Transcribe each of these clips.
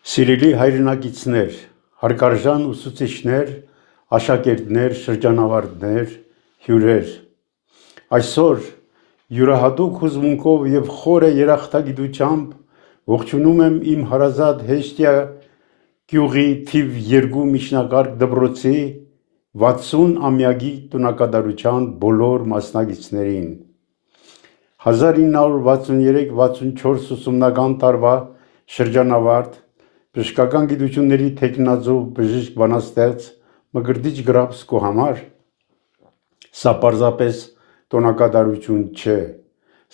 Սիրելի հայրենակիցներ, հարգարժան ուսուցիչներ, աշակերտներ, շրջանավարտներ, հյուրեր, այսօր յուրահատուկ հուզմունքով և խորը երախտագիտությամբ ողջունում եմ իմ հարազատ Հեշտիա գյուղի թիվ 2 միջնակարգ դպրոցի 60-ամյակի տոնակատարության բոլոր մասնակիցներին։ 1963-64 ուսումնական տարվա շրջանավարտ, բժշկական գիտությունների թեկնածու բժիշկ բանաստեղծ Մկրտիչ Գրաբսկու համար սա պարզապես տոնակատարություն չէ,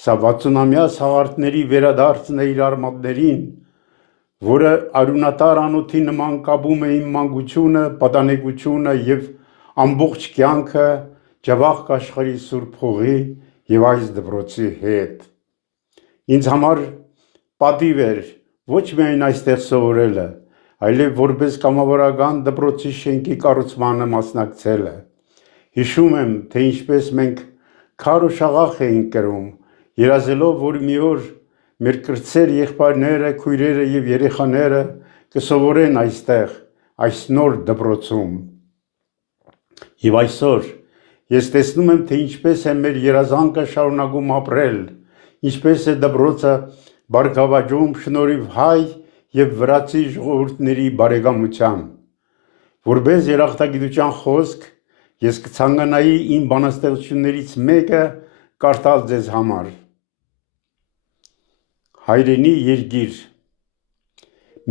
սա 60-ամյա սաղարթների վերադարձն է իր արմատներին, որը արյունատար անոթի նման կապում է իմ մանկությունը, պատանեկությունը և ամբողջ կյանքը ջավախք աշխարհի Սուրբ Հողի և այս դպրոցի հետ։ Ինձ համար պատիվ էր ոչ միայն այստեղ սովորելը, այլև որպես կամավորական դպրոցի շենքի կառուցմանը մասնակցելը։ Հիշում եմ, թե ինչպես մենք քար ու շաղախ էինք կրում, երազելով, որ մի օր մեր կրտսեր եղբայրները, քույրերը և երեխաները կսովորեն այստեղ, այս նոր դպրոցում։ Եվ այսօր ես տեսնում եմ, թե ինչպես է մեր երազանքը շարունակում ապրել, ինչպես է դպրոցը բարգավաճում շնորհիվ հայ և վրացի ժողովուրդների բարեկամության։ Որպես երախտագիտության խոսք, ես կցանկանայի իմ բանաստեղծություններից մեկը կարդալ ձեզ համար։ Հայրենի երկիր,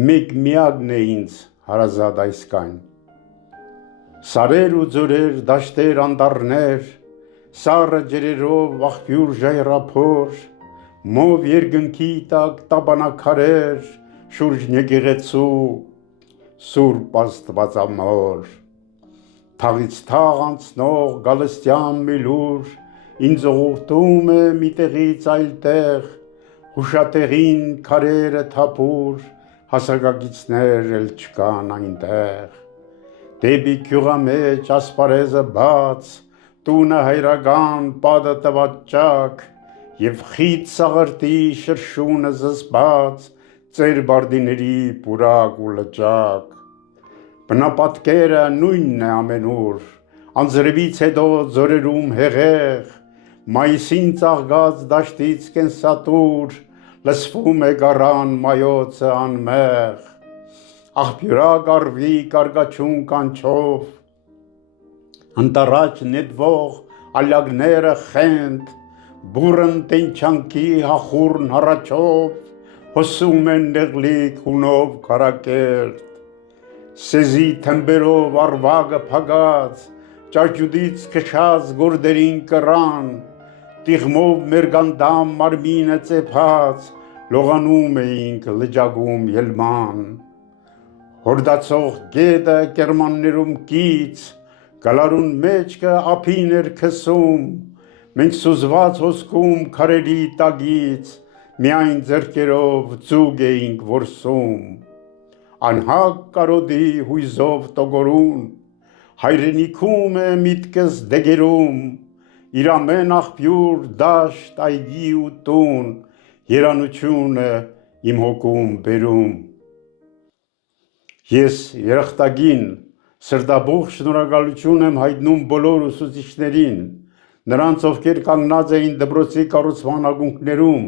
մեկ միակն է ինձ հարազատ այս կայն։ Սարեր ու ձորեր, դաշտեր, անտառներ, սառը ջրերով աղբյուր ժայռափոր, մով երկնքի տակ տապանաքարեր, շուրջն եկեղեցու, Սուրբ Աստվածամոր։ Թաղից թաղ անցնող գալստյան մի լուր ինձ ուղղորդում է մի տեղից այլ տեղ, հուշատեղին քարերը թափուր, հասակակիցներ էլ չկան այնտեղ։ Դեպի գյուղամեջ ասպարեզը բաց, տունը հայրական, պատը տվածճակ, և խիտ սաղարթի շրշյունը զսպած, ծեր բարդիների պուրակ ու լճակ։ Բնապատկերը նույնն է ամենուր, անձրևից հետո ձորերում հեղեղ, մայիսին ծաղկած դաշտից կենսատուր, լսվում է գարան մայոցը անմեղ, աղբյուրակ առվի կարկաչուն կանչով, ընտառաջ նետվող ալյագները խենթ, բուռն տենչանքի հախուռն հառաչով, հոսում են նեղլիկ հունով քարակերտ, սեզի թմբերով առվակը փակած, ճաճուտից քշած գորդերին կռան, տիղմով մերգանդամ մարմինը ծեփած, լողանում էինք լճակում ելման։ Հորդացող գետը կերմաններում կից, գալարուն մեջքը ափին էր քսում, մենք սուզված հոսքում քարերի տակից, միայն ձեռքերով ձուկ էինք որսում։ Անհակ կարոտի հույզով տոգորուն, հայրենիքում է միտքս դեգերում, իր ամեն աղբյուր, դաշտ, այգի ու տուն, երանությունը իմ հոգում բերում։ Ես երախտագին, սրտաբուխ շնորհակալություն եմ հայտնում բոլոր ուսուցիչներին, նրանց, ովքեր կանգնած էին դպրոցի կառուցման ակունքներում,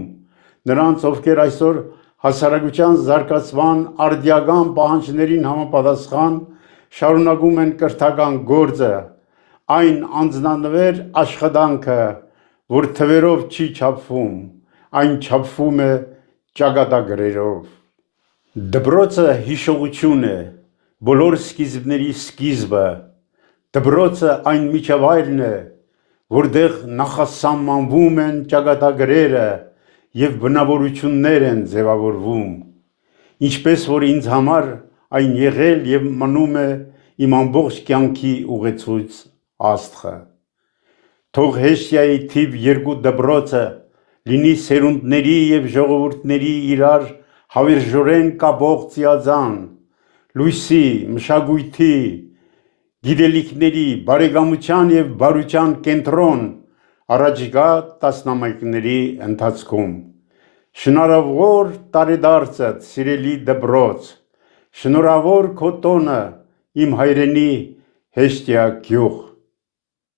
նրանց, ովքեր այսօր հասարակության զարգացման արդիական պահանջներին համապատասխան շարունակում են կրթական գործը, այն անձնանվեր աշխատանքը, որ թվերով չի չափվում, այն չափվում է ճակատագրերով։ Դպրոցը հիշողություն է, բոլոր սկիզբների սկիզբը, դպրոցը այն միջավայրն է, որտեղ նախասահմանվում են ճակատագրերը և բնավորություններ են ձևավորվում, ինչպես որ ինձ համար այն եղել և մնում է իմ ամբողջ կյանքի ուղեցույց աստղը։ Թող Հեշտիայի թիվ 2 դպրոցը լինի սերունդների և ժողովուրդների իրար հավերժորեն կապող ծիածան, լույսի, մշակույթի, գիտելիքների, բարեկամության և բարության կենտրոն առաջիկա տասնամյակների ընթացքում։ Շնորհավոր տարեդարձդ, սիրելի դպրոց, Շնորհավոր քո տոնը, իմ հայրենի հեշտյա գյուղ։